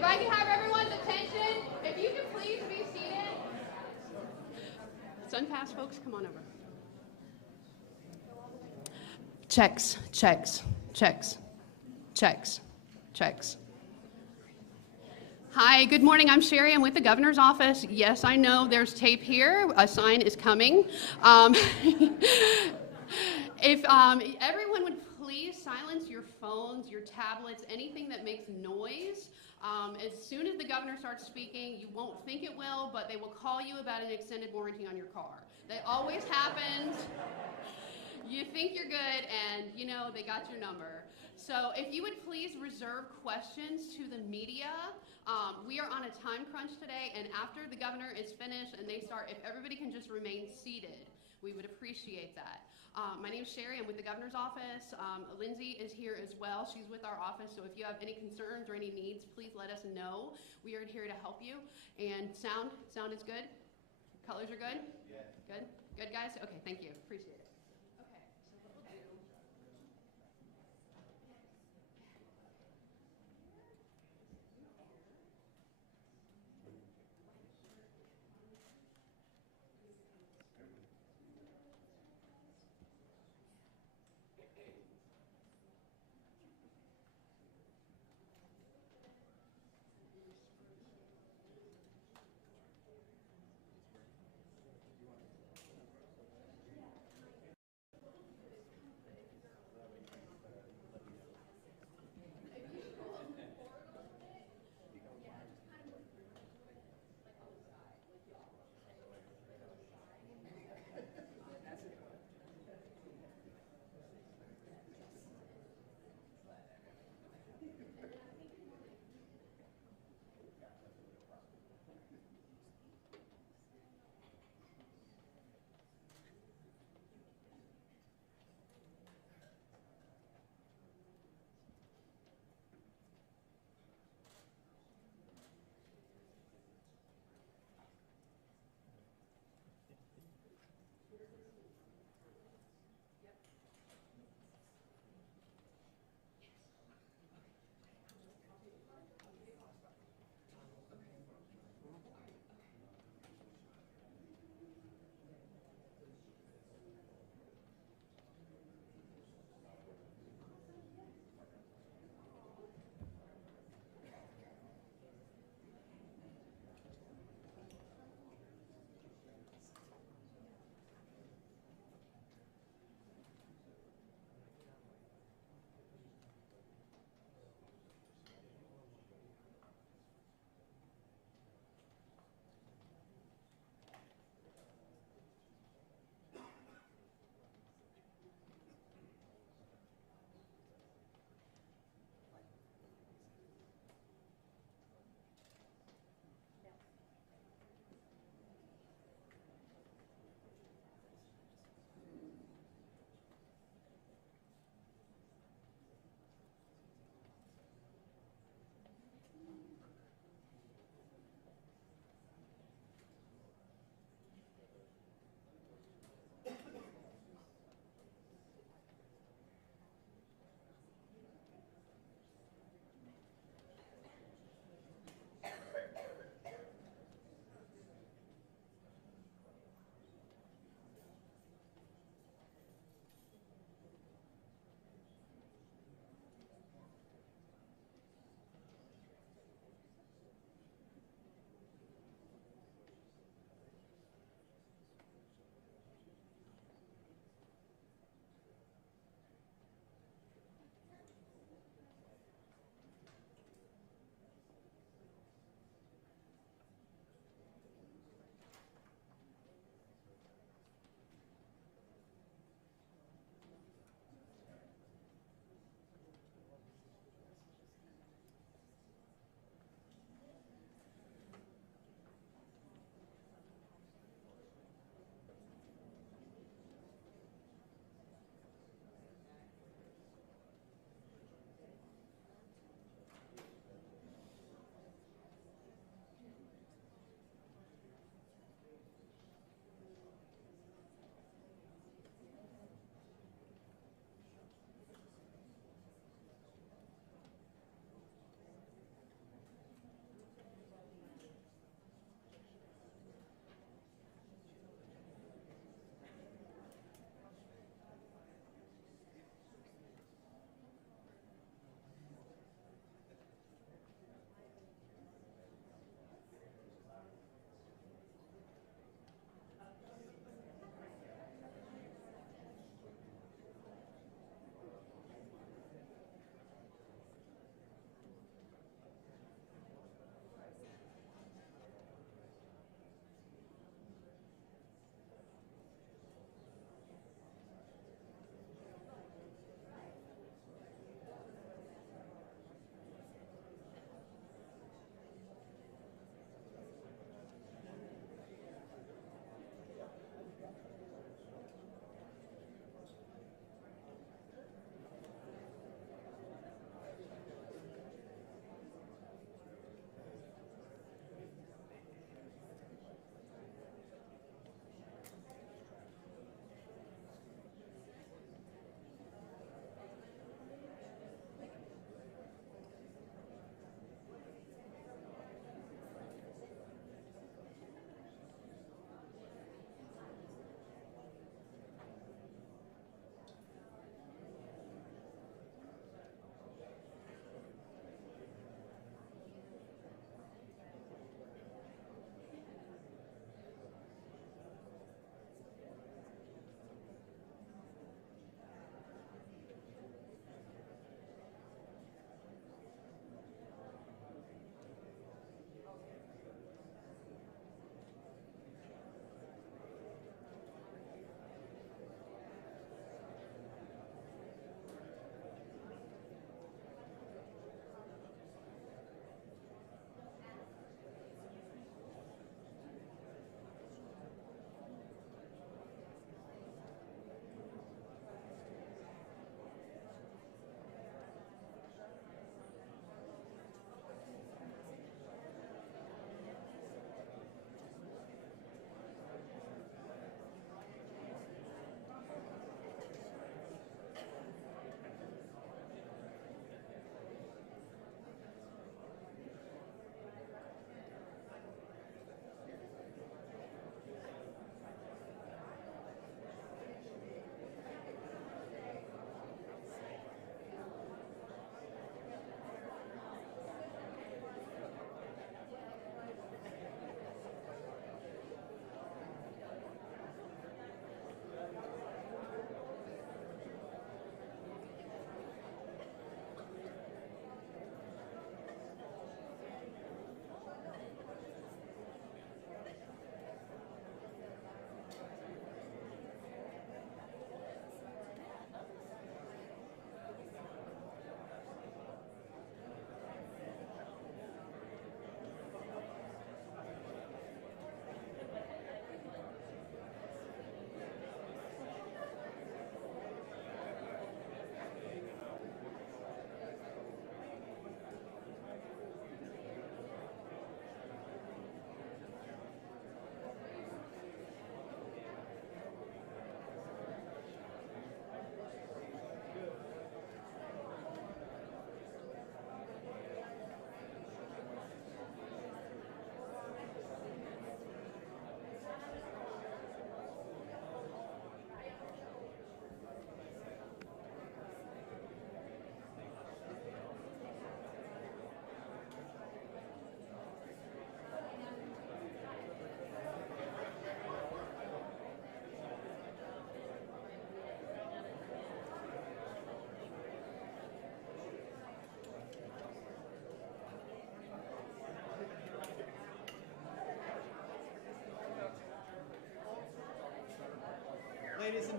If I can have everyone's attention, if you could please be seated. SunPass folks, come on over. Checks, checks, checks, checks, checks. Hi, good morning. I'm Sherry. I'm with the governor's office. Yes, I know there's tape here. A sign is coming. If everyone would please silence your phones, your tablets, anything that makes noise. As soon as the governor starts speaking, you won't think it will, but they will call you about an extended warranty on your car. That always happens. You think you're good, and you know they got your number. So if you would please reserve questions to the media. We are on a time crunch today, and after the governor is finished and they start, if everybody can just remain seated, we would appreciate that. My name is Sherry. I'm with the governor's office. Lindsay is here as well. She's with our office, so if you have any concerns or any needs, please let us know. We are here to help you. And sound is good? Colors are good? Yeah. Good? Good, guys? Okay, thank you. Appreciate it. Okay, so what we'll do...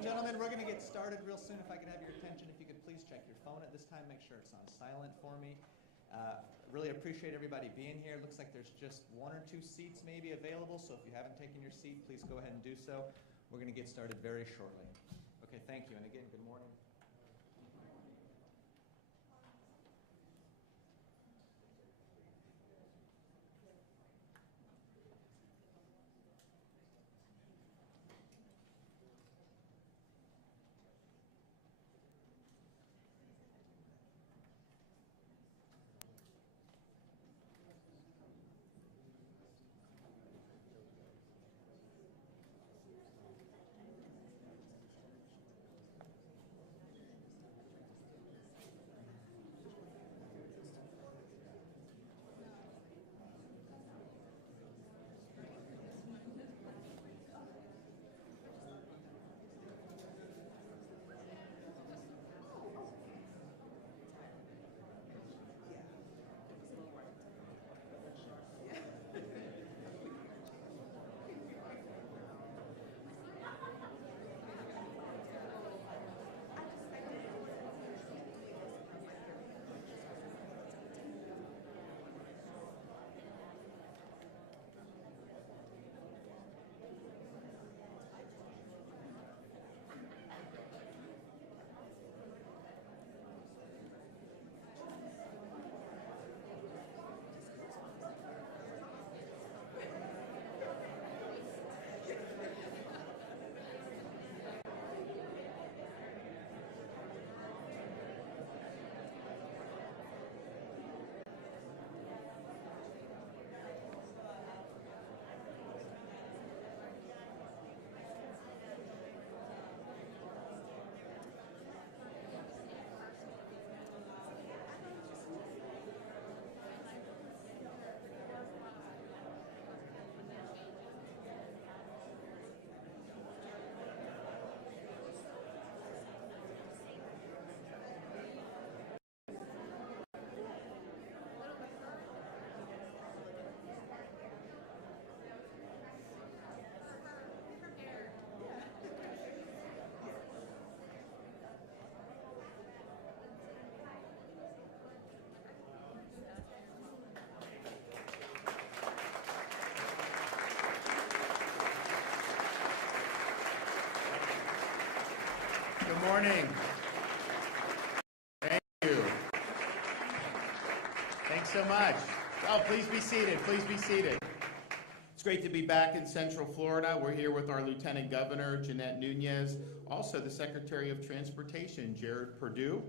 and gentlemen, we're going to get started real soon. If I could have your attention, if you could please check your phone at this time. Make sure it's on silent for me. Really appreciate everybody being here. Looks like there's just 1 or 2 seats maybe available, so if you haven't taken your seat, please go ahead and do so. We're going to get started very shortly. Okay, thank you. And again, good morning. Good morning. Thank you. Thanks so much. Oh, please be seated. Please be seated. It's great to be back in Central Florida. We're here with our Lieutenant Governor Jeanette Nuñez, also the Secretary of Transportation, Jared Perdue.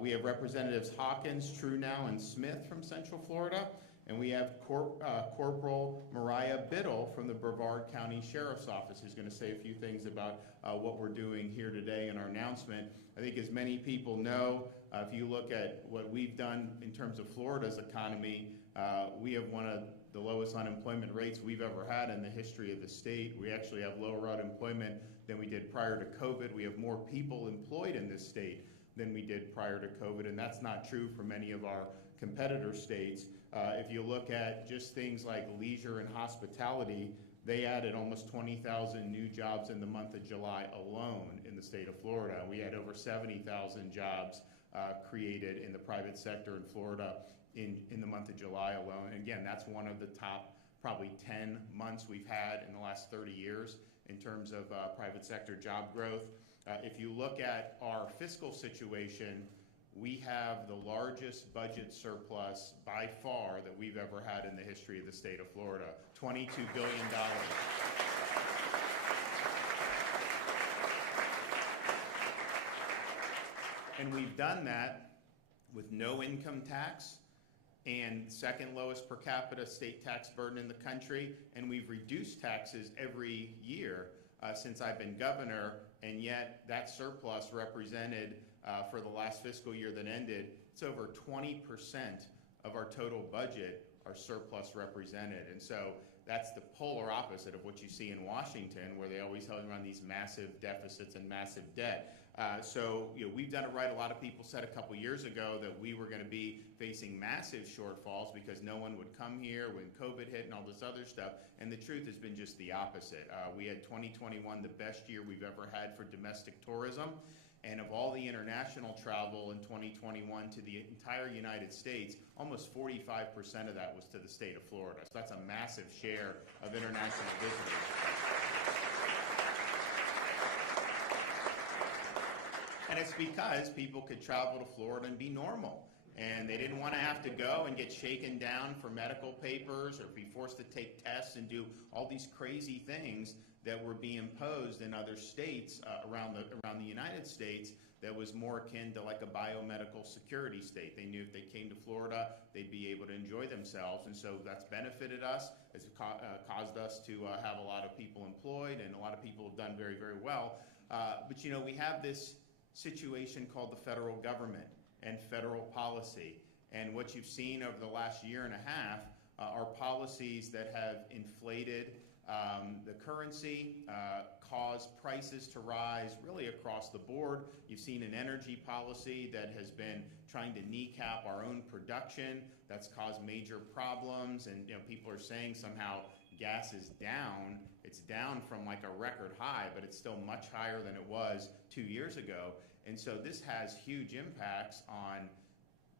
We have Representatives Hawkins, Truenow, and Smith from Central Florida. And we have Corporal Mariah Biddle from the Brevard County Sheriff's Office, who's going to say a few things about what we're doing here today in our announcement. I think as many people know, if you look at what we've done in terms of Florida's economy, we have one of the lowest unemployment rates we've ever had in the history of the state. We actually have lower unemployment than we did prior to COVID. We have more people employed in this state than we did prior to COVID, and that's not true for many of our competitor states. If you look at just things like leisure and hospitality, they added almost 20,000 new jobs in the month of July alone in the state of Florida. We had over 70,000 jobs created in the private sector in Florida in the month of July alone. And again, that's one of the top probably 10 months we've had in the last 30 years in terms of private sector job growth. If you look at our fiscal situation, we have the largest budget surplus by far that we've ever had in the history of the state of Florida, $22 billion. And we've done that with no income tax and second lowest per capita state tax burden in the country. And we've reduced taxes every year since I've been governor, and yet that surplus represented for the last fiscal year that ended, it's over 20% of our total budget, our surplus represented. And so That's the polar opposite of what you see in Washington, where they always run these massive deficits and massive debt. So we've done it right. A lot of people said a couple years ago that we were going to be facing massive shortfalls because no one would come here when COVID hit and all this other stuff. And the truth has been just the opposite. We had 2021 the best year we've ever had for domestic tourism. And of all the international travel in 2021 to the entire United States, almost 45% of that was to the state of Florida. So that's a massive share of international visitors. And it's because people could travel to Florida and be normal. And they didn't want to have to go and get shaken down for medical papers or be forced to take tests and do all these crazy things that were being imposed in other states around the United States that was more akin to like a biomedical security state. They knew if they came to Florida, they'd be able to enjoy themselves, and so that's benefited us. It's caused us to have a lot of people employed, and a lot of people have done very, very well. But we have this situation called the federal government and federal policy. And what you've seen over the last year and a half are policies that have inflated the currency, caused prices to rise really across the board. You've seen an energy policy that has been trying to kneecap our own production. That's caused major problems, and people are saying somehow gas is down. It's down from like a record high, but it's still much higher than it was 2 years ago. And so this has huge impacts on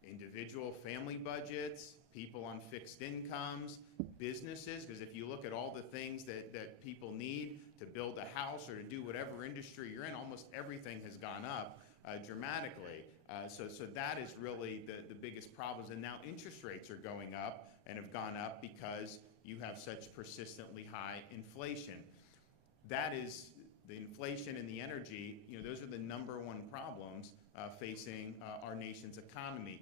individual family budgets, people on fixed incomes, businesses, because if you look at all the things that people need to build a house or to do whatever industry you're in, almost everything has gone up dramatically. So that is really the biggest problems. And now interest rates are going up and have gone up because you have such persistently high inflation. That is the inflation and the energy, those are the number one problems facing our nation's economy.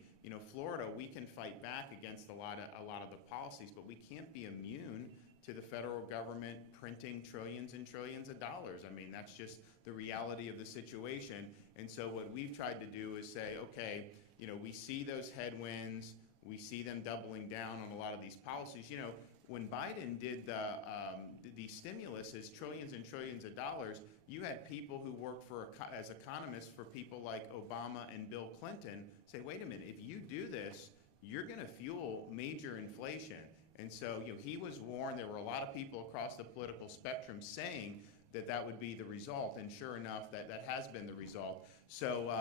Florida, we can fight back against a lot of the policies, but we can't be immune to the federal government printing trillions and trillions of dollars. I mean, that's just the reality of the situation. And so what we've tried to do is say, okay, we see those headwinds, we see them doubling down on a lot of these policies. When Biden did the stimulus, as trillions and trillions of dollars, you had people who worked as economists for people like Obama and Bill Clinton say, wait a minute, if you do this, you're going to fuel major inflation. And so he was warned. There were a lot of people across the political spectrum saying that would be the result, and sure enough, that has been the result. So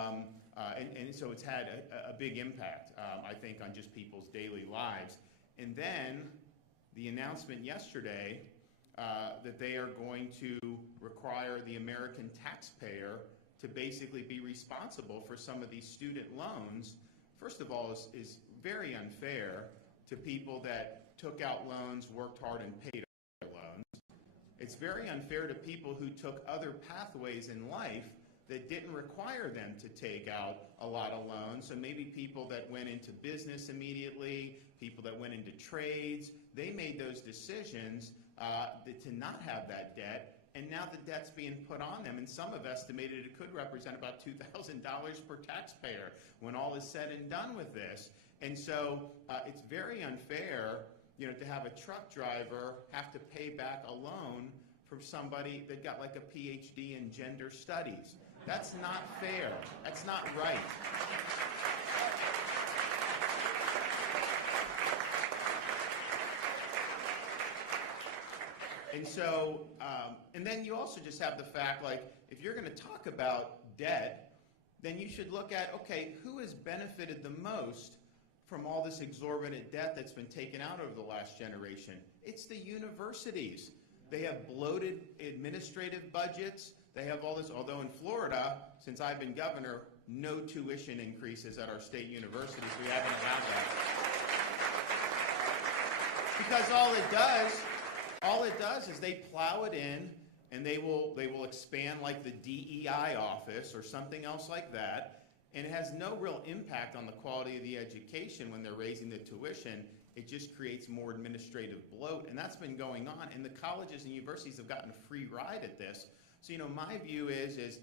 and so it's had a big impact, I think, on just people's daily lives. And then the announcement yesterday that they are going to require the American taxpayer to basically be responsible for some of these student loans, first of all, is very unfair to people that took out loans, worked hard, and paid off their loans. It's very unfair to people who took other pathways in life that didn't require them to take out a lot of loans. So maybe people that went into business immediately, people that went into trades, they made those decisions to not have that debt, and now the debt's being put on them, and some have estimated it could represent about $2,000 per taxpayer when all is said and done with this. And so it's very unfair, to have a truck driver have to pay back a loan from somebody that got like a PhD in gender studies. That's not fair. That's not right. And so, and then you also just have the fact, like, if you're going to talk about debt, then you should look at, okay, who has benefited the most from all this exorbitant debt that's been taken out over the last generation? It's the universities. They have bloated administrative budgets. They have all this, although in Florida, since I've been governor, no tuition increases at our state universities. We haven't allowed that. Because all it does is they plow it in, and they will expand like the DEI office or something else like that, and it has no real impact on the quality of the education when they're raising the tuition. It just creates more administrative bloat, and that's been going on, and the colleges and universities have gotten a free ride at this. So, my view is if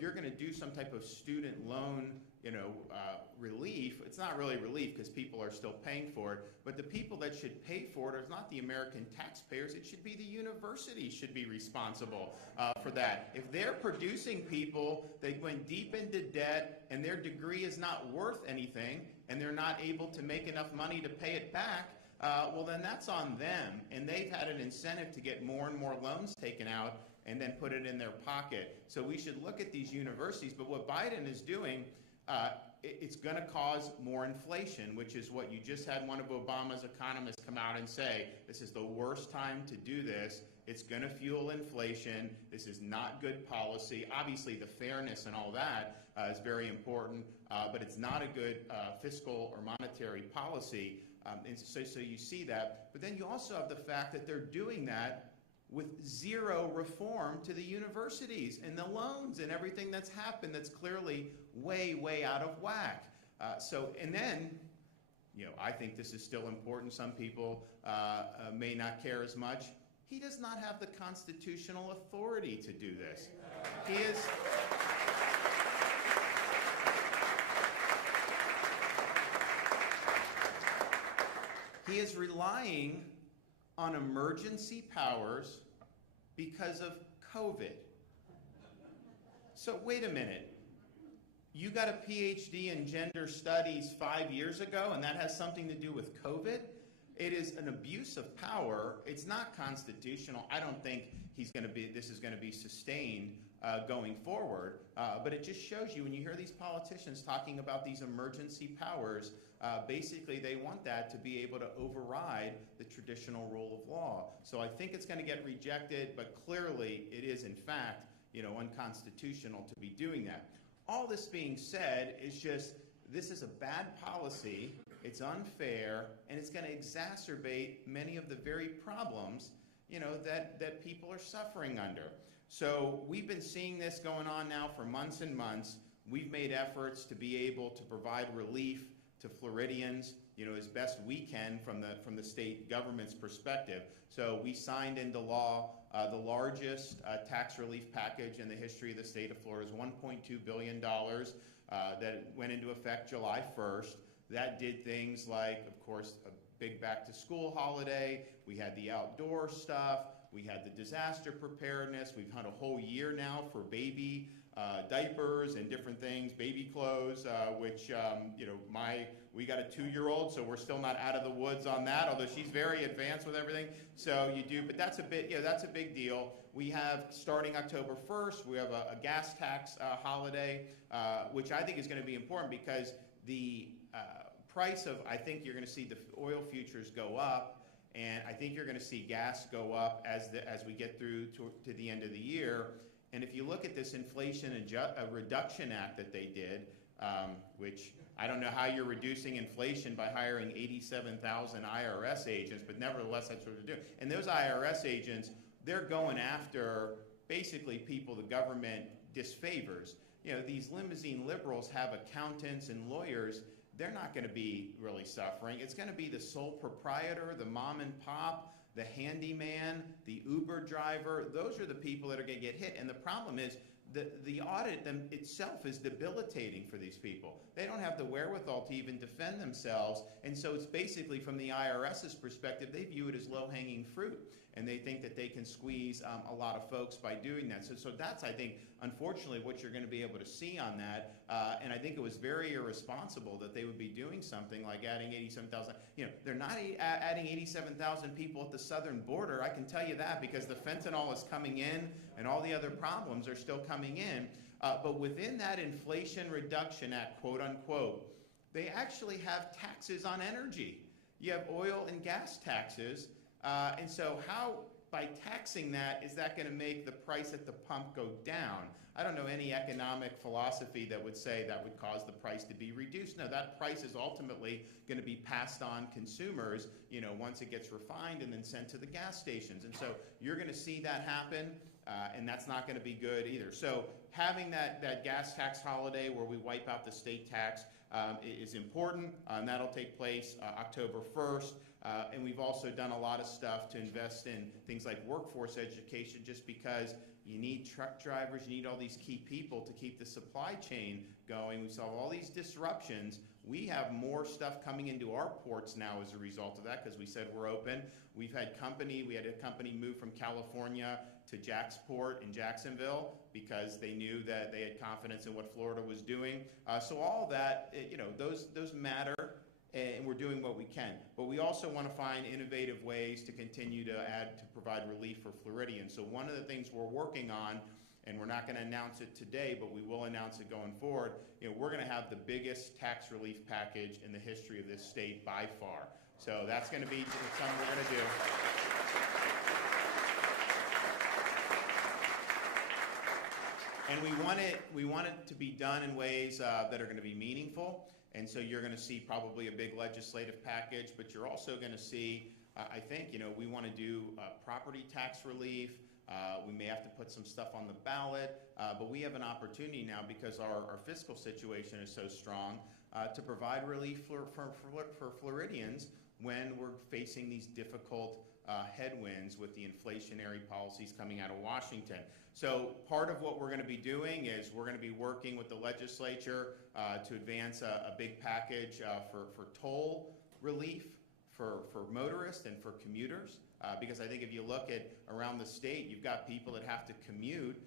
you're going to do some type of student loan relief. It's not really relief because people are still paying for it, but the people that should pay for it are not the American taxpayers. It should be the universities should be responsible for that. If they're producing people that went deep into debt and their degree is not worth anything and they're not able to make enough money to pay it back, well, then that's on them, and they've had an incentive to get more and more loans taken out and then put it in their pocket. So we should look at these universities, but what Biden is doing, it's going to cause more inflation, which is what you just had one of Obama's economists come out and say, this is the worst time to do this. It's going to fuel inflation. This is not good policy. Obviously, the fairness and all that is very important, but it's not a good fiscal or monetary policy. And so you see that. But then you also have the fact that they're doing that with zero reform to the universities and the loans and everything that's happened that's clearly way, way out of whack. And then, I think this is still important. Some people may not care as much. He does not have the constitutional authority to do this. He is relying on emergency powers because of COVID. So wait a minute. You got a PhD in gender studies 5 years ago, and that has something to do with COVID? It is an abuse of power. It's not constitutional. I don't think this is going to be sustained going forward. But it just shows you when you hear these politicians talking about these emergency powers, basically they want that to be able to override the traditional rule of law. So I think it's going to get rejected, but clearly it is in fact, unconstitutional to be doing that. All this being said is just, this is a bad policy, it's unfair, and it's going to exacerbate many of the very problems, that people are suffering under. So we've been seeing this going on now for months and months. We've made efforts to be able to provide relief to Floridians, as best we can from the state government's perspective. So we signed into law the largest tax relief package in the history of the state of Florida. Is $1.2 billion that went into effect July 1st. That did things like, of course, a big back-to-school holiday. We had the outdoor stuff. We had the disaster preparedness. We've had a whole year now for baby diapers and different things, baby clothes, which, we got a 2-year-old, so we're still not out of the woods on that, although she's very advanced with everything. So you do, but that's a big deal. We have, starting October 1st, we have a gas tax holiday, which I think is going to be important because the price of, I think you're going to see the oil futures go up, and I think you're going to see gas go up as we get through to the end of the year. And if you look at this Inflation Reduction Act that they did, which I don't know how you're reducing inflation by hiring 87,000 IRS agents, but nevertheless, that's what they're doing. And those IRS agents, they're going after basically people the government disfavors. These limousine liberals have accountants and lawyers. They're not going to be really suffering. It's going to be the sole proprietor, the mom and pop, the handyman, the Uber driver. Those are the people that are going to get hit. And the problem is the audit itself is debilitating for these people. They don't have the wherewithal to even defend themselves. And so it's basically, from the IRS's perspective, they view it as low-hanging fruit. And they think that they can squeeze a lot of folks by doing that. So that's, I think, unfortunately, what you're going to be able to see on that. And I think it was very irresponsible that they would be doing something like adding 87,000. They're not adding 87,000 people at the southern border. I can tell you that because the fentanyl is coming in and all the other problems are still coming in. But within that Inflation Reduction Act, quote unquote, they actually have taxes on energy. You have oil and gas taxes. And so how, by taxing that, is that going to make the price at the pump go down? I don't know any economic philosophy that would say that would cause the price to be reduced. No, that price is ultimately going to be passed on consumers, once it gets refined and then sent to the gas stations. And so you're going to see that happen, and that's not going to be good either. So having that gas tax holiday where we wipe out the state tax is important, and that'll take place October 1st. And we've also done a lot of stuff to invest in things like workforce education, just because you need truck drivers, you need all these key people to keep the supply chain going. We saw all these disruptions. We have more stuff coming into our ports now as a result of that because we said we're open. We had a company move from California to Jacksport in Jacksonville because they knew that they had confidence in what Florida was doing. So all that, those matter, and we're doing what we can. But we also want to find innovative ways to continue to provide relief for Floridians. So one of the things we're working on, and we're not going to announce it today, but we will announce it going forward, we're going to have the biggest tax relief package in the history of this state by far. So that's going to be something we're going to do. And we want it to be done in ways that are going to be meaningful. And so you're going to see probably a big legislative package, but you're also going to see, I think, we want to do property tax relief. We may have to put some stuff on the ballot, but we have an opportunity now because our fiscal situation is so strong to provide relief for Floridians when we're facing these difficult headwinds with the inflationary policies coming out of Washington. So part of what we're going to be doing is we're going to be working with the legislature to advance a big package for toll relief for motorists and for commuters. Because I think if you look at around the state, you've got people that have to commute,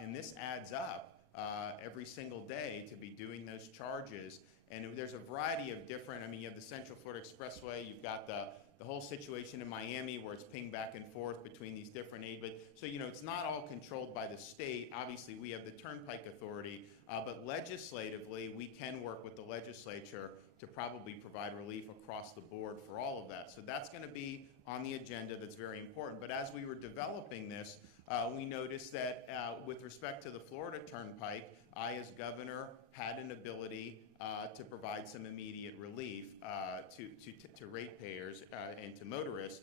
and this adds up every single day to be doing those charges. And there's a variety of different, you have the Central Florida Expressway, you've got the whole situation in Miami where it's pinged back and forth between these different aids. So, it's not all controlled by the state. Obviously, we have the Turnpike Authority, but legislatively, we can work with the legislature to probably provide relief across the board for all of that. So that's going to be on the agenda. That's very important. But as we were developing this, we noticed that with respect to the Florida Turnpike, I, as governor, had an ability to provide some immediate relief to ratepayers and to motorists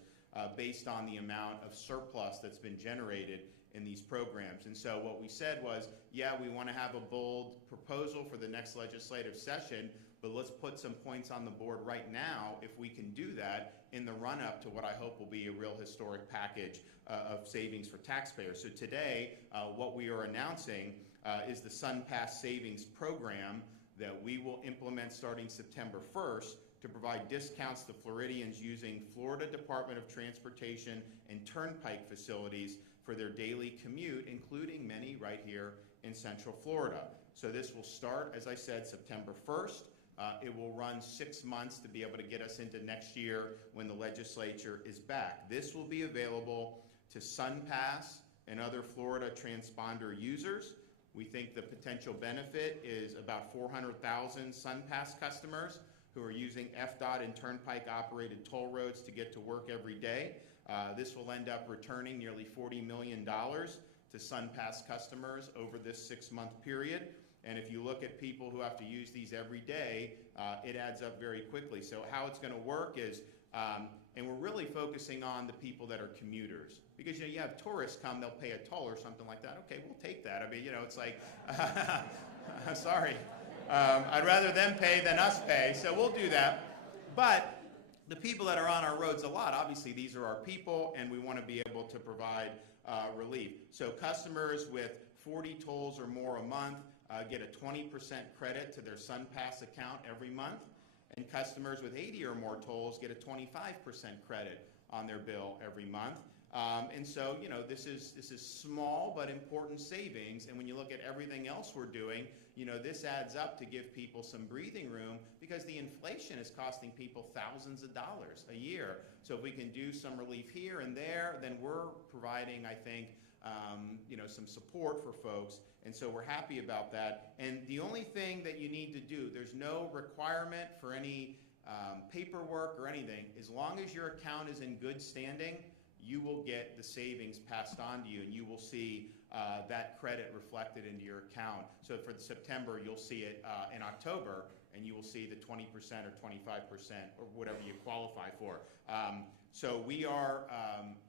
based on the amount of surplus that's been generated in these programs. And so what we said was, yeah, we want to have a bold proposal for the next legislative session, but let's put some points on the board right now, if we can do that, in the run-up to what I hope will be a real historic package of savings for taxpayers. So today, what we are announcing is the SunPass Savings Program that we will implement starting September 1st to provide discounts to Floridians using Florida Department of Transportation and Turnpike facilities for their daily commute, including many right here in Central Florida. So this will start, as I said, September 1st. It will run 6 months to be able to get us into next year when the legislature is back. This will be available to SunPass and other Florida transponder users. We think the potential benefit is about 400,000 SunPass customers who are using FDOT and Turnpike-operated toll roads to get to work every day. This will end up returning nearly $40 million to SunPass customers over this 6-month period. And if you look at people who have to use these every day, it adds up very quickly. So how it's going to work is, and we're really focusing on the people that are commuters. Because you have tourists come, they'll pay a toll or something like that. Okay, we'll take that. It's like, sorry. I'd rather them pay than us pay, so we'll do that. But the people that are on our roads a lot, obviously these are our people, and we want to be able to provide relief. So customers with 40 tolls or more a month get a 20% credit to their SunPass account every month, and customers with 80 or more tolls get a 25% credit on their bill every month. And so, this is small but important savings, and when you look at everything else we're doing, this adds up to give people some breathing room because the inflation is costing people thousands of dollars a year. So if we can do some relief here and there, then we're providing, I think, some support for folks, and so we're happy about that. And the only thing that you need to do, there's no requirement for any paperwork or anything. As long as your account is in good standing, you will get the savings passed on to you, and you will see that credit reflected into your account. So for September, you'll see it in October, and you will see the 20% or 25% or whatever you qualify for. So we are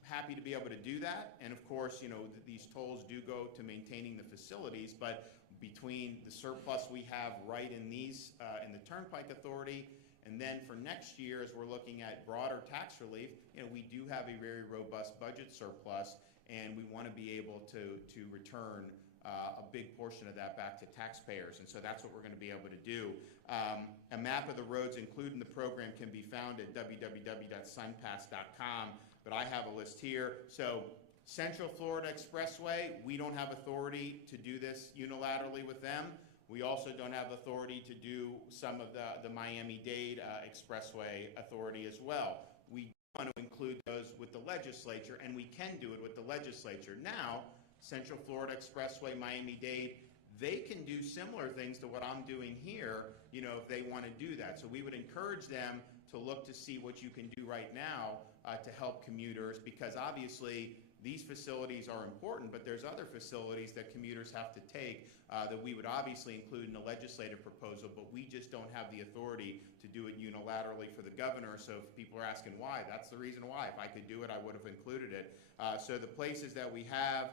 happy to be able to do that. And of course, these tolls do go to maintaining the facilities, but between the surplus we have right in these, in the Turnpike Authority, and then for next year, as we're looking at broader tax relief, we do have a very robust budget surplus, and we want to be able to return a big portion of that back to taxpayers, and so that's what we're going to be able to do. A map of the roads included in the program can be found at www.sunpass.com, but I have a list here. So Central Florida Expressway, we don't have authority to do this unilaterally with them. We also don't have authority to do some of the Miami-Dade Expressway authority as well. We want to include those with the legislature, and we can do it with the legislature. Now, Central Florida Expressway, Miami-Dade, they can do similar things to what I'm doing here, if they want to do that. So we would encourage them to look to see what you can do right now to help commuters, because obviously these facilities are important, but there's other facilities that commuters have to take that we would obviously include in the legislative proposal, but we just don't have the authority to do it unilaterally for the governor. So if people are asking why, that's the reason why. If I could do it, I would have included it. So the places that we have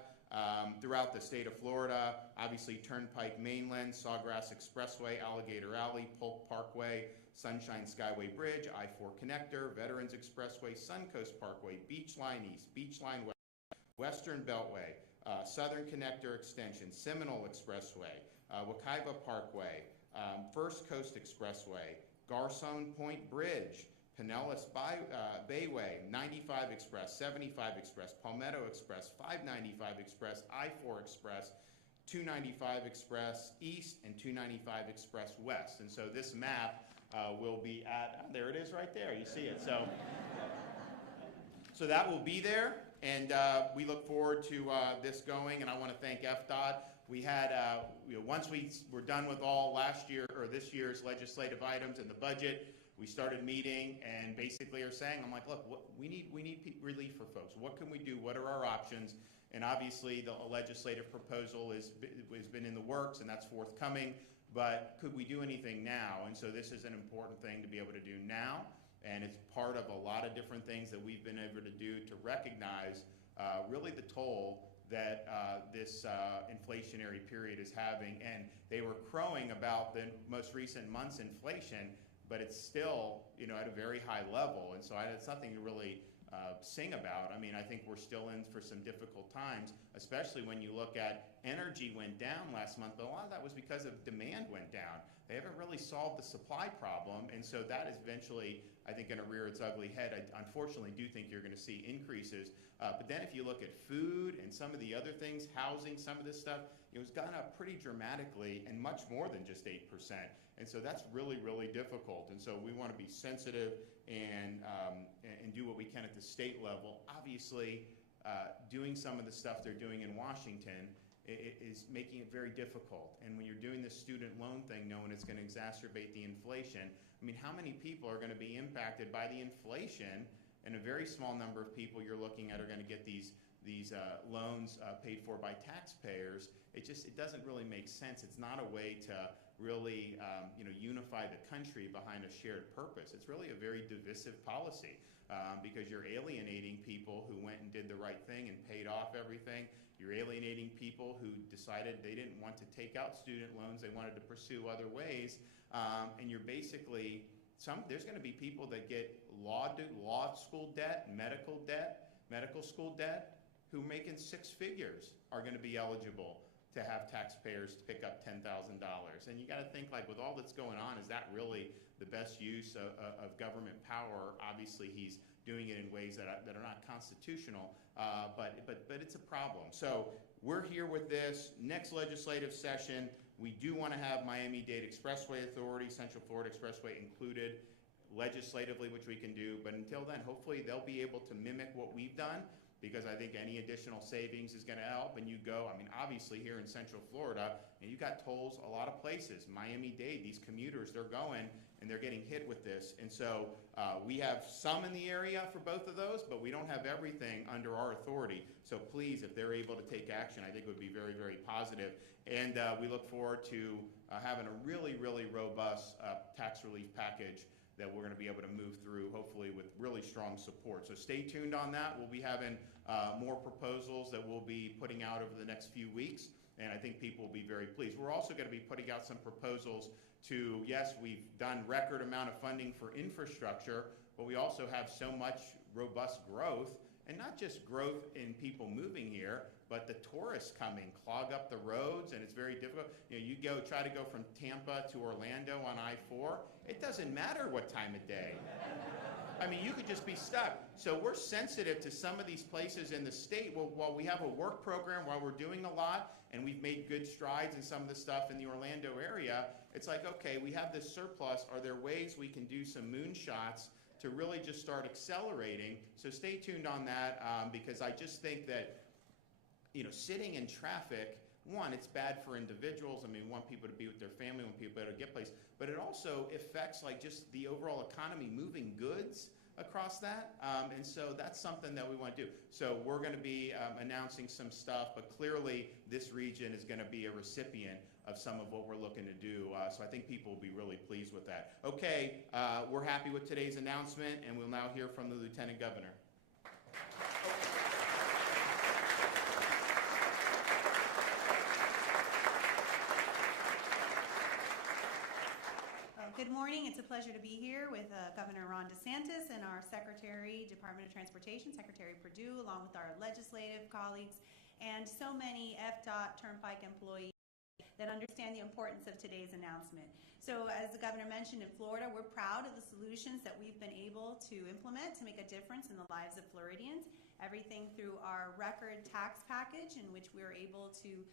throughout the state of Florida, obviously Turnpike Mainland, Sawgrass Expressway, Alligator Alley, Polk Parkway, Sunshine Skyway Bridge, I-4 Connector, Veterans Expressway, Suncoast Parkway, Beachline East, Beachline West, Western Beltway, Southern Connector Extension, Seminole Expressway, Wekiva Parkway, First Coast Expressway, Garcon Point Bridge, Pinellas Bayway, 95 Express, 75 Express, Palmetto Express, 595 Express, I-4 Express, 295 Express East, and 295 Express West. And so this map will be at, there it is right there, you see it. So that will be there, and we look forward to this going, and I want to thank FDOT. We had, once we were done with all last year, or this year's legislative items and the budget, we started meeting and basically are saying, I'm like, look, we need relief for folks. What can we do? What are our options? And obviously the legislative proposal has been in the works, and that's forthcoming, but could we do anything now? And so this is an important thing to be able to do now, and it's part of a lot of different things that we've been able to do to recognize really the toll that this inflationary period is having. And they were crowing about the most recent month's inflation, but it's still, at a very high level. And so it's something to really sing about. I mean, I think we're still in for some difficult times, especially when you look at energy went down last month, but a lot of that was because of demand went down. They haven't really solved the supply problem, and so that is eventually, I think, going to rear its ugly head. I unfortunately do think you're going to see increases. But then if you look at food and some of the other things, housing, some of this stuff, it's gone up pretty dramatically and much more than just 8%. And so that's really, really difficult. And so we want to be sensitive and do what we can at the state level. Obviously, doing some of the stuff they're doing in Washington is making it very difficult. And when you're doing this student loan thing, knowing it's going to exacerbate the inflation, I mean, how many people are going to be impacted by the inflation? And a very small number of people you're looking at are going to get these loans paid for by taxpayers. It doesn't really make sense. It's not a way to really unify the country behind a shared purpose. It's really a very divisive policy because you're alienating people who went and did the right thing and paid off everything. You're alienating people who decided they didn't want to take out student loans, they wanted to pursue other ways, and you're basically, there's going to be people that get law school debt, medical school debt, who making six figures are going to be eligible to have taxpayers pick up $10,000. And you got to think, like, with all that's going on, is that really the best use of government power? Obviously, he's doing it in ways that are not constitutional, but it's a problem. So we're here with this. Next legislative session, we do want to have Miami-Dade Expressway Authority, Central Florida Expressway included legislatively, which we can do. But until then, hopefully they'll be able to mimic what we've done, because I think any additional savings is going to help. And you go, I mean, obviously here in Central Florida, and you got tolls a lot of places. Miami-Dade, these commuters, they're going and they're getting hit with this. And so we have some in the area for both of those, but we don't have everything under our authority. So please, if they're able to take action, I think it would be very, very positive. And we look forward to having a really, really robust tax relief package that we're going to be able to move through, hopefully with really strong support. So stay tuned on that. We'll be having more proposals that we'll be putting out over the next few weeks, and I think people will be very pleased. We're also going to be putting out some proposals to, yes, we've done record amount of funding for infrastructure, but we also have so much robust growth and not just growth in people moving here, but the tourists coming clog up the roads, and it's very difficult. You try to go from Tampa to Orlando on I-4. It doesn't matter what time of day. I mean, you could just be stuck. So we're sensitive to some of these places in the state. Well, while we have a work program, while we're doing a lot, and we've made good strides in some of the stuff in the Orlando area, it's like, okay, we have this surplus. Are there ways we can do some moonshots to really just start accelerating? So stay tuned on that, because I just think that, sitting in traffic, one, it's bad for individuals. I mean, we want people to be with their family, we want people to get places, but it also affects like just the overall economy, moving goods across that, and so that's something that we want to do. So we're going to be announcing some stuff, but clearly this region is going to be a recipient of some of what we're looking to do, so I think people will be really pleased with that. Okay, we're happy with today's announcement, and we'll now hear from the Lieutenant Governor. Good morning. It's a pleasure to be here with Governor DeSantis and our Secretary, Department of Transportation, Secretary Perdue, along with our legislative colleagues and so many FDOT Turnpike employees that understand the importance of today's announcement. So as the Governor mentioned, in Florida, we're proud of the solutions that we've been able to implement to make a difference in the lives of Floridians. Everything through our record tax package, in which we're able to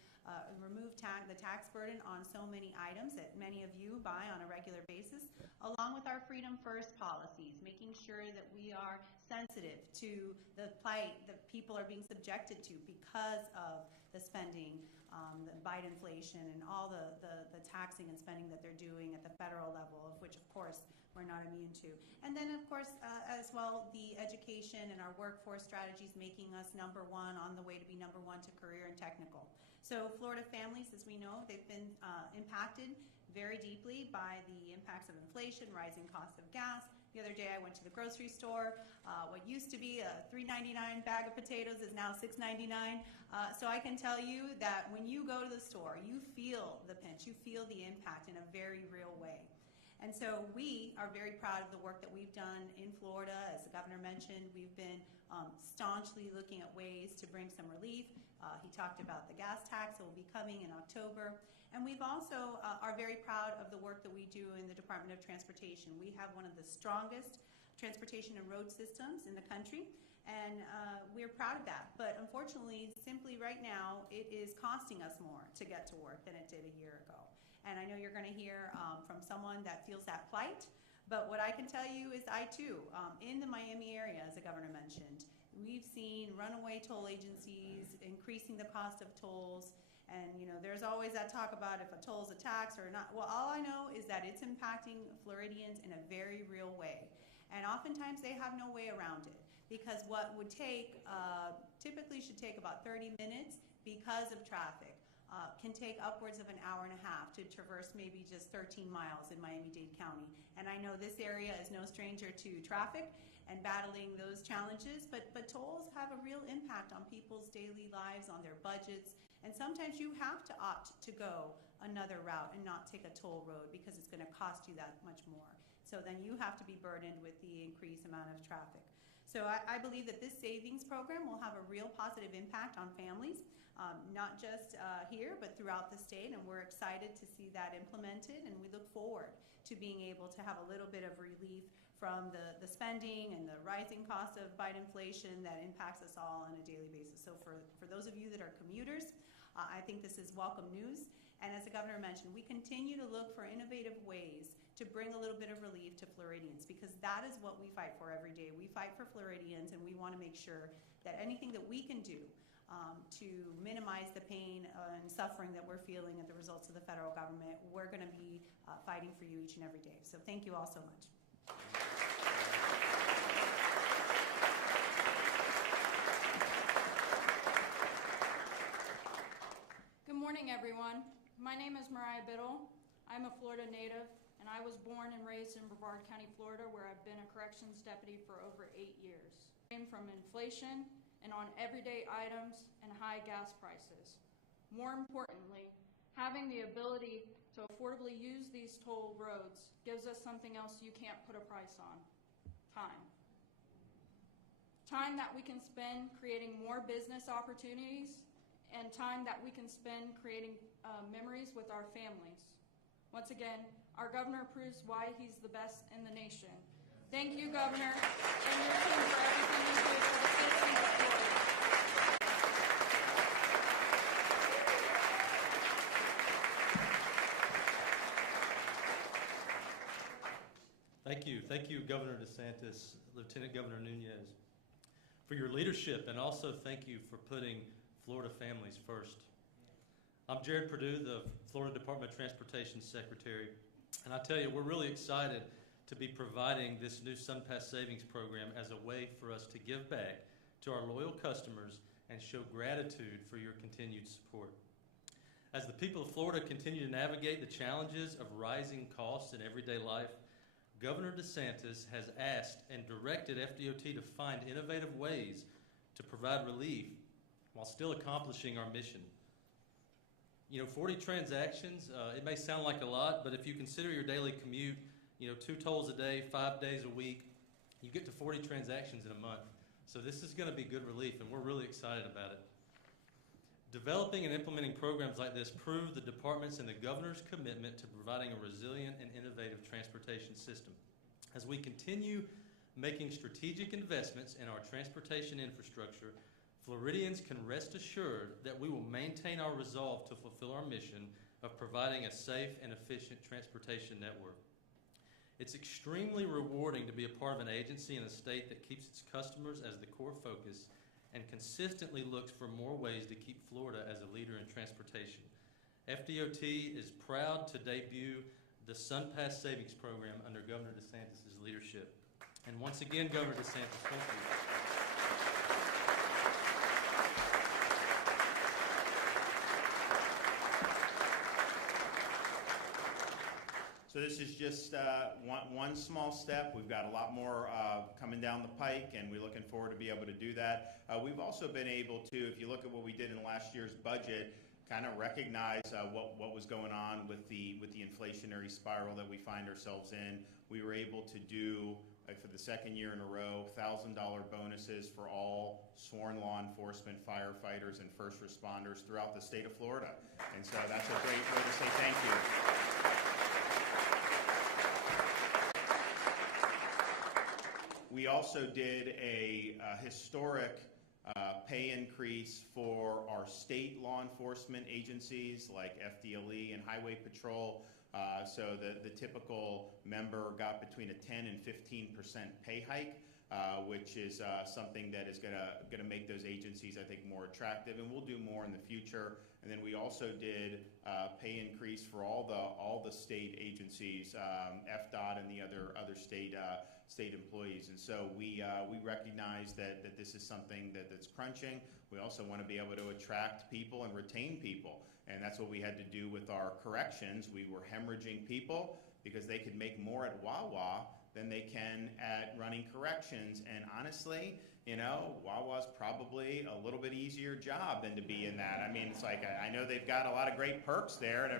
remove the tax burden on so many items that many of you buy on a regular basis, along with our Freedom First policies, making sure that we are sensitive to the plight that people are being subjected to because of the spending, the Biden inflation, and all the taxing and spending that they're doing at the federal level, of which, of course, we're not immune to. And then, of course, as well, the education and our workforce strategies making us #1 on the way to be #1 to career and technical. So Florida families, as we know, they've been impacted very deeply by the impacts of inflation, rising cost of gas. The other day I went to the grocery store. What used to be a $3.99 bag of potatoes is now $6.99. So I can tell you that when you go to the store, you feel the pinch, you feel the impact in a very real way. And so we are very proud of the work that we've done in Florida. As the Governor mentioned, we've been staunchly looking at ways to bring some relief. He talked about the gas tax that will be coming in October. And we've also are very proud of the work that we do in the Department of Transportation. We have one of the strongest transportation and road systems in the country, and we're proud of that. But unfortunately, simply right now, it is costing us more to get to work than it did a year ago. And I know you're going to hear from someone that feels that plight, but what I can tell you is I too, in the Miami area, as the Governor mentioned, we've seen runaway toll agencies increasing the cost of tolls. And there's always that talk about if a toll is a tax or not. Well, all I know is that it's impacting Floridians in a very real way. And oftentimes they have no way around it, because what would take, typically should take about 30 minutes because of traffic, can take upwards of an hour and a half to traverse maybe just 13 miles in Miami-Dade County. And I know this area is no stranger to traffic and battling those challenges, but tolls have a real impact on people's daily lives, on their budgets. And sometimes you have to opt to go another route and not take a toll road because it's going to cost you that much more. So then you have to be burdened with the increased amount of traffic. So I believe that this savings program will have a real positive impact on families, not just here, but throughout the state. And we're excited to see that implemented. And we look forward to being able to have a little bit of relief from the spending and the rising cost of Biden inflation that impacts us all on a daily basis. So for those of you that are commuters, I think this is welcome news. And as the Governor mentioned, we continue to look for innovative ways to bring a little bit of relief to Floridians, because that is what we fight for every day. We fight for Floridians, and we want to make sure that anything that we can do to minimize the pain and suffering that we're feeling at the results of the federal government, we're going to be fighting for you each and every day. So thank you all so much. Good morning, everyone. My name is Mariah Biddle. I'm a Florida native, and I was born and raised in Brevard County, Florida, where I've been a corrections deputy for over 8 years. From inflation and on everyday items and high gas prices. More importantly, having the ability to affordably use these toll roads gives us something else you can't put a price on: time. time that we can spend creating more business opportunities, and time that we can spend creating memories with our families. Once again, our governor proves why he's the best in the nation. Thank you, Governor, and your team for everything you do for the citizens of Florida. Thank you, Governor DeSantis, Lieutenant Governor Nuñez, for your leadership, and also thank you for putting Florida families first. I'm Jared Perdue, the Florida Department of Transportation Secretary, and I tell you, we're really excited to be providing this new SunPass savings program as a way for us to give back to our loyal customers and show gratitude for your continued support. As the people of Florida continue to navigate the challenges of rising costs in everyday life, Governor DeSantis has asked and directed FDOT to find innovative ways to provide relief while still accomplishing our mission. 40 transactions, it may sound like a lot, but if you consider your daily commute, 2 tolls a day, 5 days a week, you get to 40 transactions in a month. So this is going to be good relief, and we're really excited about it. Developing and implementing programs like this prove the department's and the governor's commitment to providing a resilient and innovative transportation system. As we continue making strategic investments in our transportation infrastructure, Floridians can rest assured that we will maintain our resolve to fulfill our mission of providing a safe and efficient transportation network. It's extremely rewarding to be a part of an agency in a state that keeps its customers as the core focus and consistently looks for more ways to keep Florida as a leader in transportation. FDOT is proud to debut the SunPass Savings Program under Governor DeSantis' leadership. And once again, Governor DeSantis, thank you. So this is just one small step. We've got a lot more coming down the pike, and we're looking forward to be able to do that. We've also been able to, if you look at what we did in last year's budget, kind of recognize what was going on with the inflationary spiral that we find ourselves in. We were able to do, for the second year in a row, $1,000 bonuses for all sworn law enforcement, firefighters, and first responders throughout the state of Florida. And so that's a great way to say thank you. We also did a historic pay increase for our state law enforcement agencies like FDLE and Highway Patrol. So the typical member got between a 10 and 15% pay hike, which is something that is gonna make those agencies, I think, more attractive, and we'll do more in the future. And then we also did pay increase for all the state agencies, FDOT and the other state employees. And so we recognize that this is something that's crunching. We also want to be able to attract people and retain people. And that's what we had to do with our corrections. We were hemorrhaging people because they could make more at Wawa than they can at running corrections. And honestly, Wawa's probably a little bit easier job than to be in that. I mean, it's like, I know they've got a lot of great perks there, and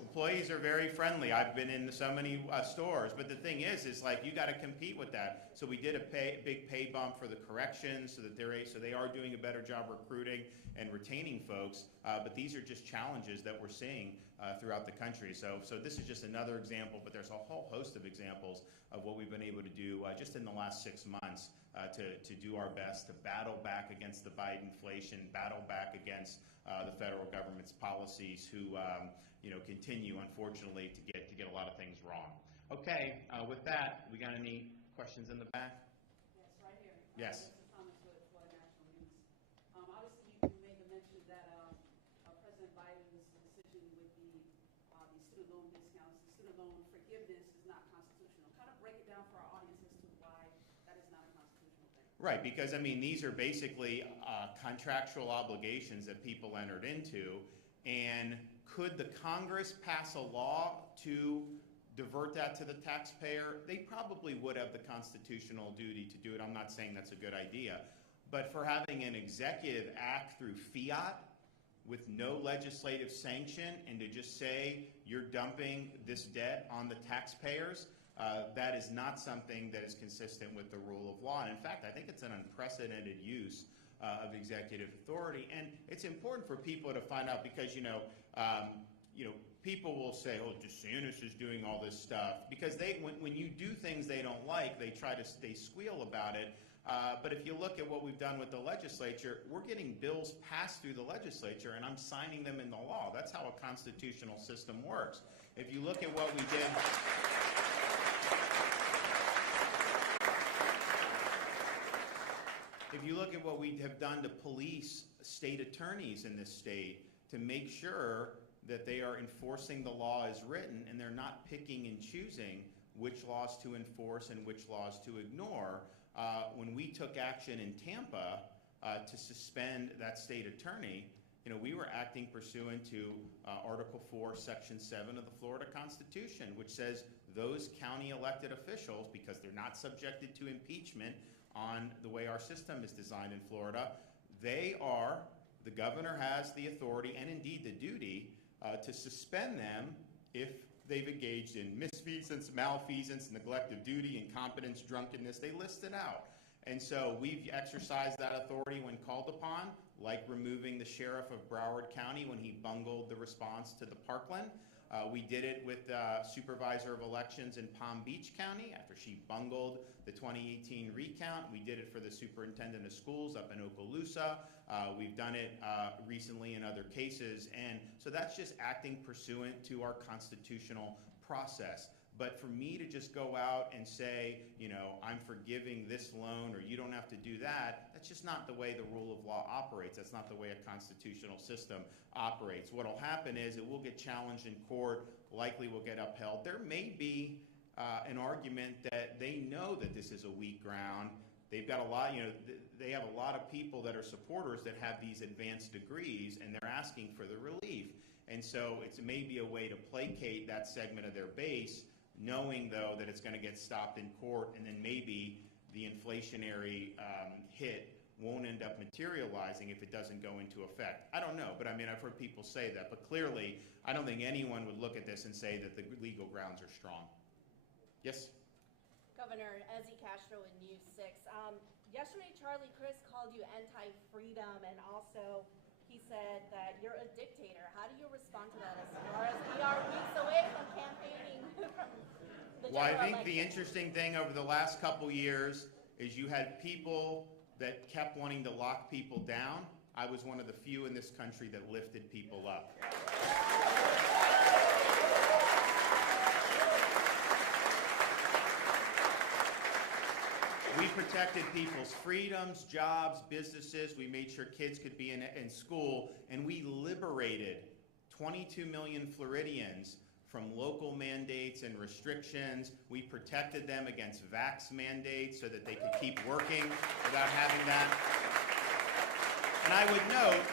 employees are very friendly. I've been in so many stores, but the thing is like you got to compete with that. So we did a big pay bump for the corrections so that they are doing a better job recruiting and retaining folks. But these are just challenges that we're seeing throughout the country. So this is just another example, but there's a whole host of examples of what we've been able to do just in the last 6 months to do our best to battle back against the Biden inflation, battle back against the federal government's policies who continue, unfortunately, to get a lot of things wrong. Okay, with that, we got any questions in the back? Yes, right here. Yes. Thomas with Florida National News. Obviously, you made the mention that President Biden's decision with the student loan discounts, the student loan forgiveness is not constitutional. Kind of break it down for our audience as to why that is not a constitutional thing. Right, because these are basically contractual obligations that people entered into, and could the Congress pass a law to divert that to the taxpayer? They probably would have the constitutional duty to do it. I'm not saying that's a good idea. But for having an executive act through fiat with no legislative sanction and to just say you're dumping this debt on the taxpayers, that is not something that is consistent with the rule of law. And in fact, I think it's an unprecedented use of executive authority. And it's important for people to find out because, people will say, oh, DeSantis is doing all this stuff. Because when you do things they don't like, they squeal about it. But if you look at what we've done with the legislature, we're getting bills passed through the legislature, and I'm signing them into law. That's how a constitutional system works. If you look at what we did... If you look at what we have done to police state attorneys in this state to make sure that they are enforcing the law as written and they're not picking and choosing which laws to enforce and which laws to ignore, when we took action in Tampa to suspend that state attorney, we were acting pursuant to Article 4, Section 7 of the Florida Constitution, which says those county elected officials, because they're not subjected to impeachment on the way our system is designed in Florida, the governor has the authority and indeed the duty to suspend them if they've engaged in misfeasance, malfeasance, neglect of duty, incompetence, drunkenness. They list it out. And so we've exercised that authority when called upon, like removing the sheriff of Broward County when he bungled the response to the Parkland. We did it with the supervisor of elections in Palm Beach County after she bungled the 2018 recount. We did it for the superintendent of schools up in Okaloosa. We've done it recently in other cases. And so that's just acting pursuant to our constitutional process. But for me to just go out and say, I'm forgiving this loan or you don't have to do that, that's just not the way the rule of law operates. That's not the way a constitutional system operates. What will happen is it will get challenged in court, likely will get upheld. There may be an argument that they know that this is a weak ground. They've got a lot, they have a lot of people that are supporters that have these advanced degrees and they're asking for the relief. And so it's maybe a way to placate that segment of their base, knowing, though, that it's going to get stopped in court and then maybe the inflationary hit won't end up materializing if it doesn't go into effect. I don't know, but I've heard people say that. But clearly, I don't think anyone would look at this and say that the legal grounds are strong. Yes? Governor Ezzy Castro in News 6. Yesterday, Charlie Crist called you anti-freedom, and also he said that you're a dictator. How do you respond to that as far as we are weeks away from campaigning from the Well, I think election? the interesting thing over the last couple years is you had people that kept wanting to lock people down. I was one of the few in this country that lifted people up. We protected people's freedoms, jobs, businesses. We made sure kids could be in school, and we liberated 22 million Floridians from local mandates and restrictions. We protected them against vax mandates so that they could keep working without having that. And I would note,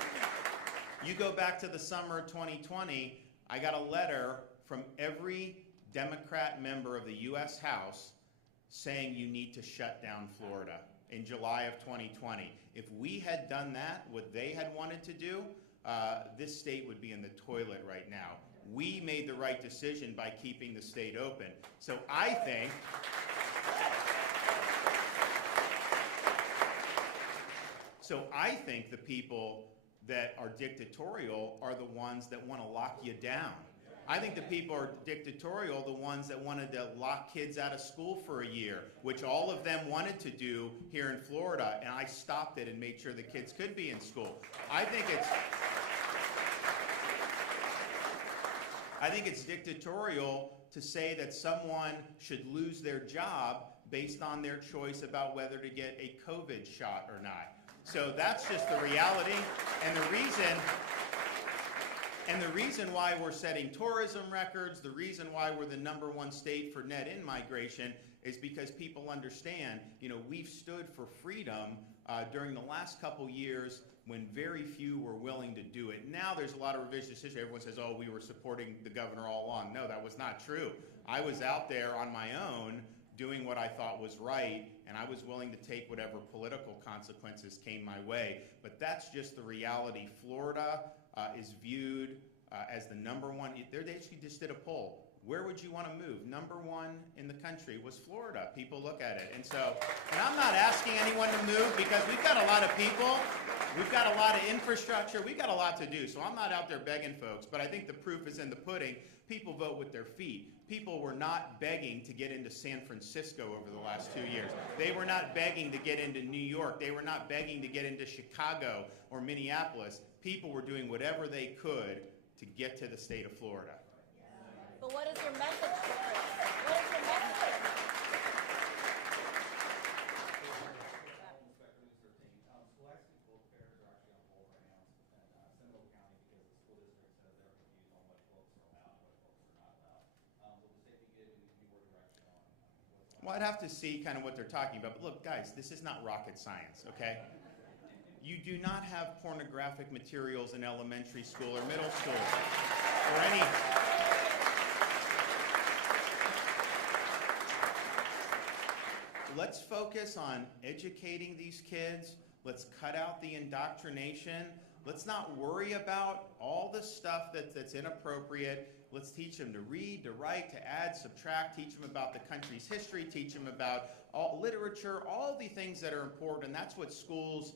you go back to the summer of 2020, I got a letter from every Democrat member of the U.S. House saying you need to shut down Florida in July of 2020. If we had done that, what they had wanted to do, this state would be in the toilet right now. We made the right decision by keeping the state open. So I think the people that are dictatorial are the ones that want to lock you down. I think the people are dictatorial, the ones that wanted to lock kids out of school for a year, which all of them wanted to do here in Florida, and I stopped it and made sure the kids could be in school. I think it's dictatorial to say that someone should lose their job based on their choice about whether to get a COVID shot or not. So that's just the reality, and the reason why we're setting tourism records, the reason why we're the #1 state for net in-migration is because people understand, we've stood for freedom during the last couple years when very few were willing to do it. Now there's a lot of revisionist history. Everyone says, oh, we were supporting the governor all along. No, that was not true. I was out there on my own doing what I thought was right, and I was willing to take whatever political consequences came my way. But that's just the reality. Florida is viewed as the #1. They actually just did a poll. where would you want to move? Number one in the country was Florida. People look at it. And so, and I'm not asking anyone to move because we've got a lot of people, we've got a lot of infrastructure, we've got a lot to do. So I'm not out there begging folks, but I think the proof is in the pudding. People vote with their feet. People were not begging to get into San Francisco over the last 2 years. They were not begging to get into New York. They were not begging to get into Chicago or Minneapolis. People were doing whatever they could to get to the state of Florida. But what is your message to Chris? What is your message? Scholastic book fairs are actually on hold right now in Seminole County because the school district says they're confused on what books are allowed and what books are not allowed. Will the state be giving any more direction on what's allowed? Well, I'd have to see kind of what they're talking about. But look, guys, this is not rocket science, okay? You do not have pornographic materials in elementary school or middle school or any... Let's focus on educating these kids. Let's cut out the indoctrination. Let's not worry about all the stuff that's inappropriate. Let's teach them to read, to write, to add, subtract, teach them about the country's history, teach them about all literature, all the things that are important. And that's what schools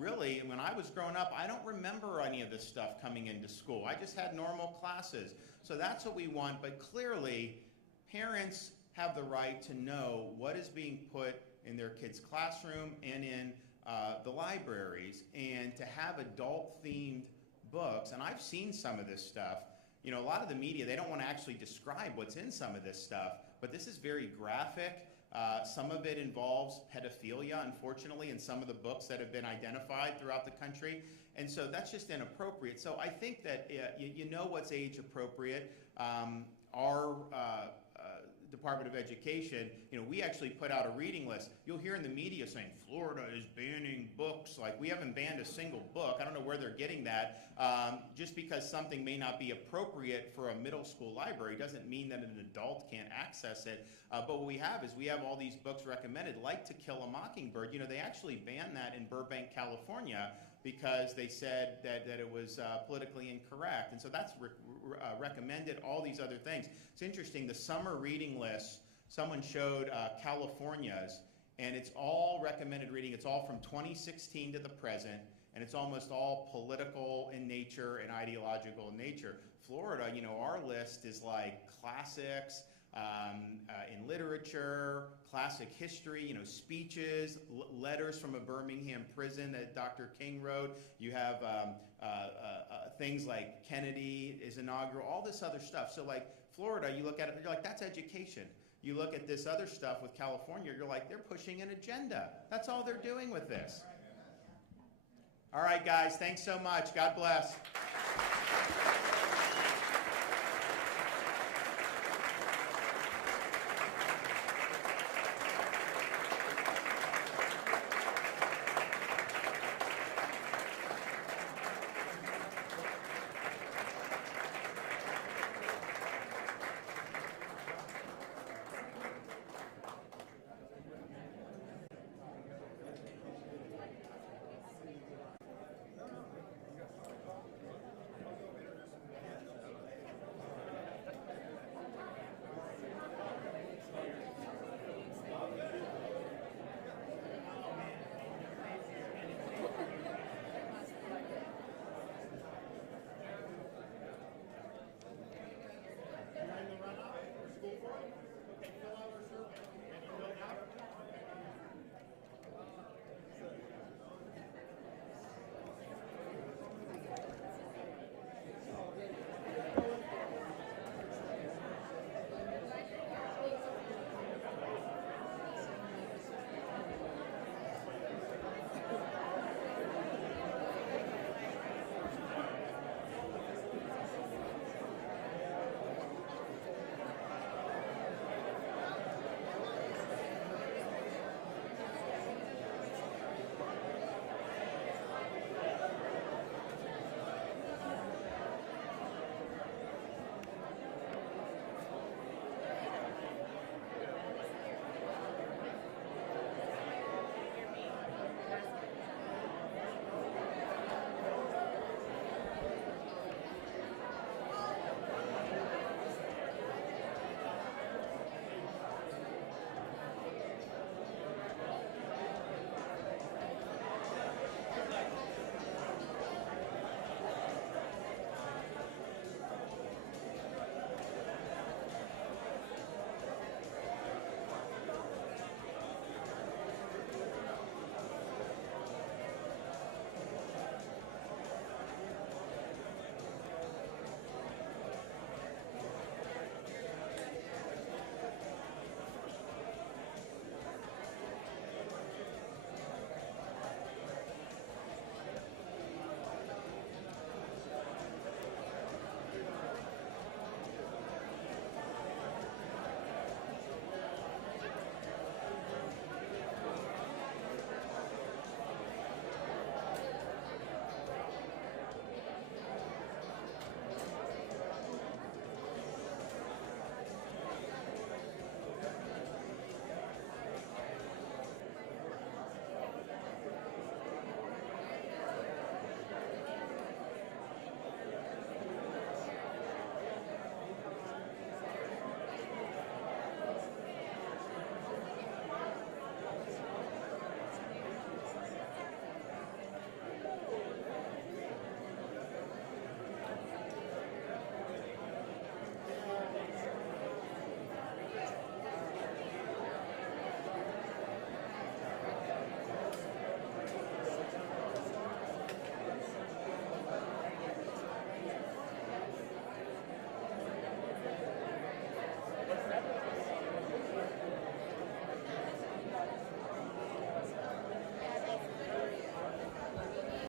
really, when I was growing up, I don't remember any of this stuff coming into school. I just had normal classes. So that's what we want. But clearly, parents have the right to know what is being put in their kids' classroom and in the libraries, and to have adult-themed books. And I've seen some of this stuff. You know, a lot of the media, they don't want to actually describe what's in some of this stuff, but this is very graphic. Some of it involves pedophilia, unfortunately, in some of the books that have been identified throughout the country. And so that's just inappropriate. So I think that you know what's age appropriate. Our Department of Education, you know, we actually put out a reading list. You'll hear in the media saying Florida is banning books. Like, we haven't banned a single book. I don't know where they're getting that. Just because something may not be appropriate for a middle school library doesn't mean that an adult can't access it. But what we have is we have all these books recommended, like To Kill a Mockingbird. You know, they actually banned that in Burbank, California, because they said that it was politically incorrect. And so that's recommended, all these other things. It's interesting, the summer reading list, someone showed California's, and it's all recommended reading. It's all from 2016 to the present, and it's almost all political in nature and ideological in nature. Florida, you know, our list is like classics, in literature, classic history, you know, speeches, letters from a Birmingham prison that Dr. King wrote. You have things like Kennedy is inaugural, all this other stuff. So like Florida, you look at it, you're like, that's education. You look at this other stuff with California, you're like, they're pushing an agenda. That's all they're doing with this. All right, guys, thanks so much. God bless.